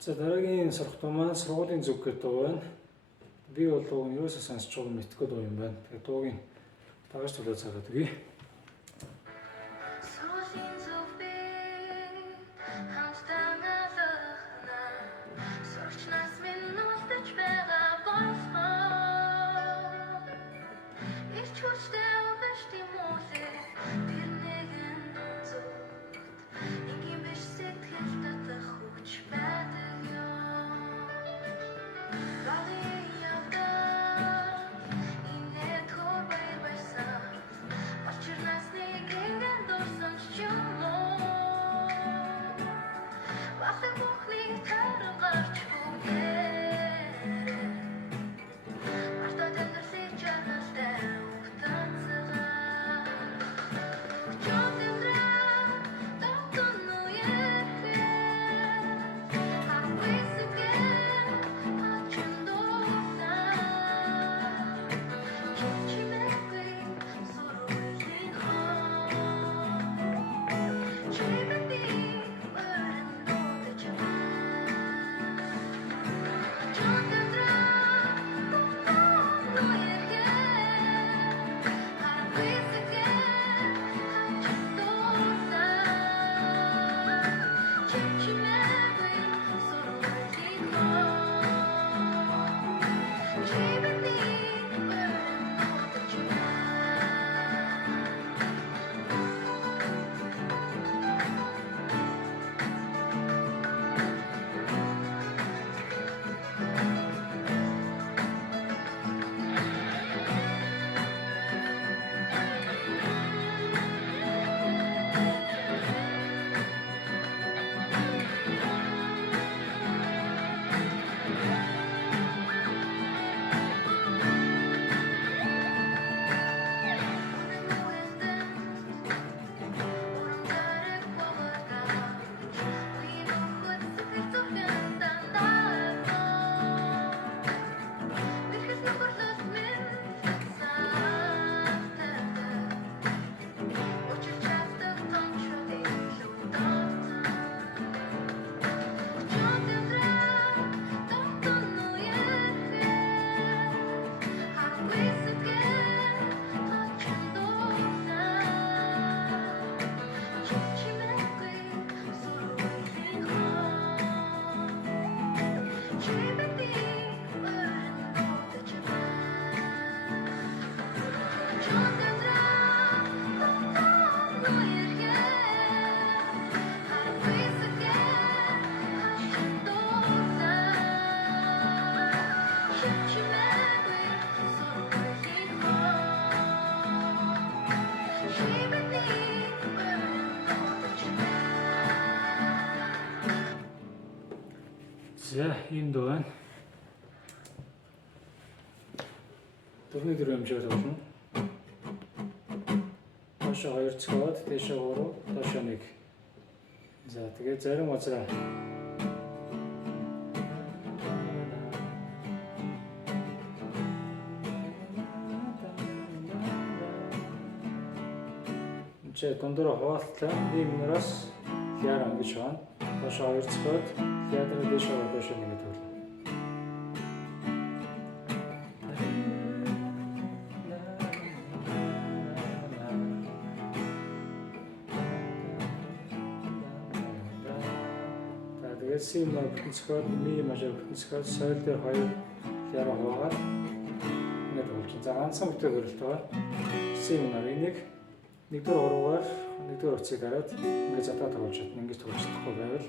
За дараагийн сургалтын маань сургуулийн зүг гэдэг дуу байна. Би бол дууг нь юусаа сонсч байгааг мэдхгүй дуу юм байна. Тэгээд дуугийн дагаж төлөө цаагаад өгье. За энэ дуу байна. Дөрвийн дөрөв хэмжээр болно. Доошоо 2 цогод, дээшээ 3, доошоо 1. За тэгээд зарим газараа дундуур хуваалтлаа би минераас яаран гэж байна. Доошоо 2 цогод, яадаг дээшээ доошоо 1 гэдэг байна. Тэгээд C мөр бүтэн цогод, Mi мажор бүтэн цогод, Sol дээр 2 яаран хуваагаад ингээд болчихно. За ганцхан бүтээг хөрөлт байгаа. C мөр энийг 1-р 3-аар 1-р утсыг дараад ингээд задаа тоглож чадна. Ингээд тоглож чадахгүй байвал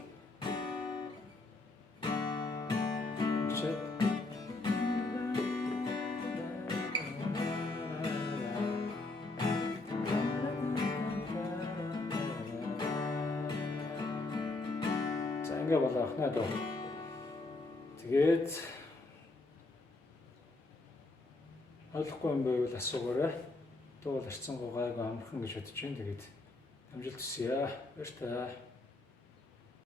за ингээд болоо ахнаа доо. Тэгээд ойлгохгүй юм байвал асуугаарай. Дуу л арцсан гайгүй амархан гэж бодож байна. Тэгээд амжилт хүсье. Баярлалаа.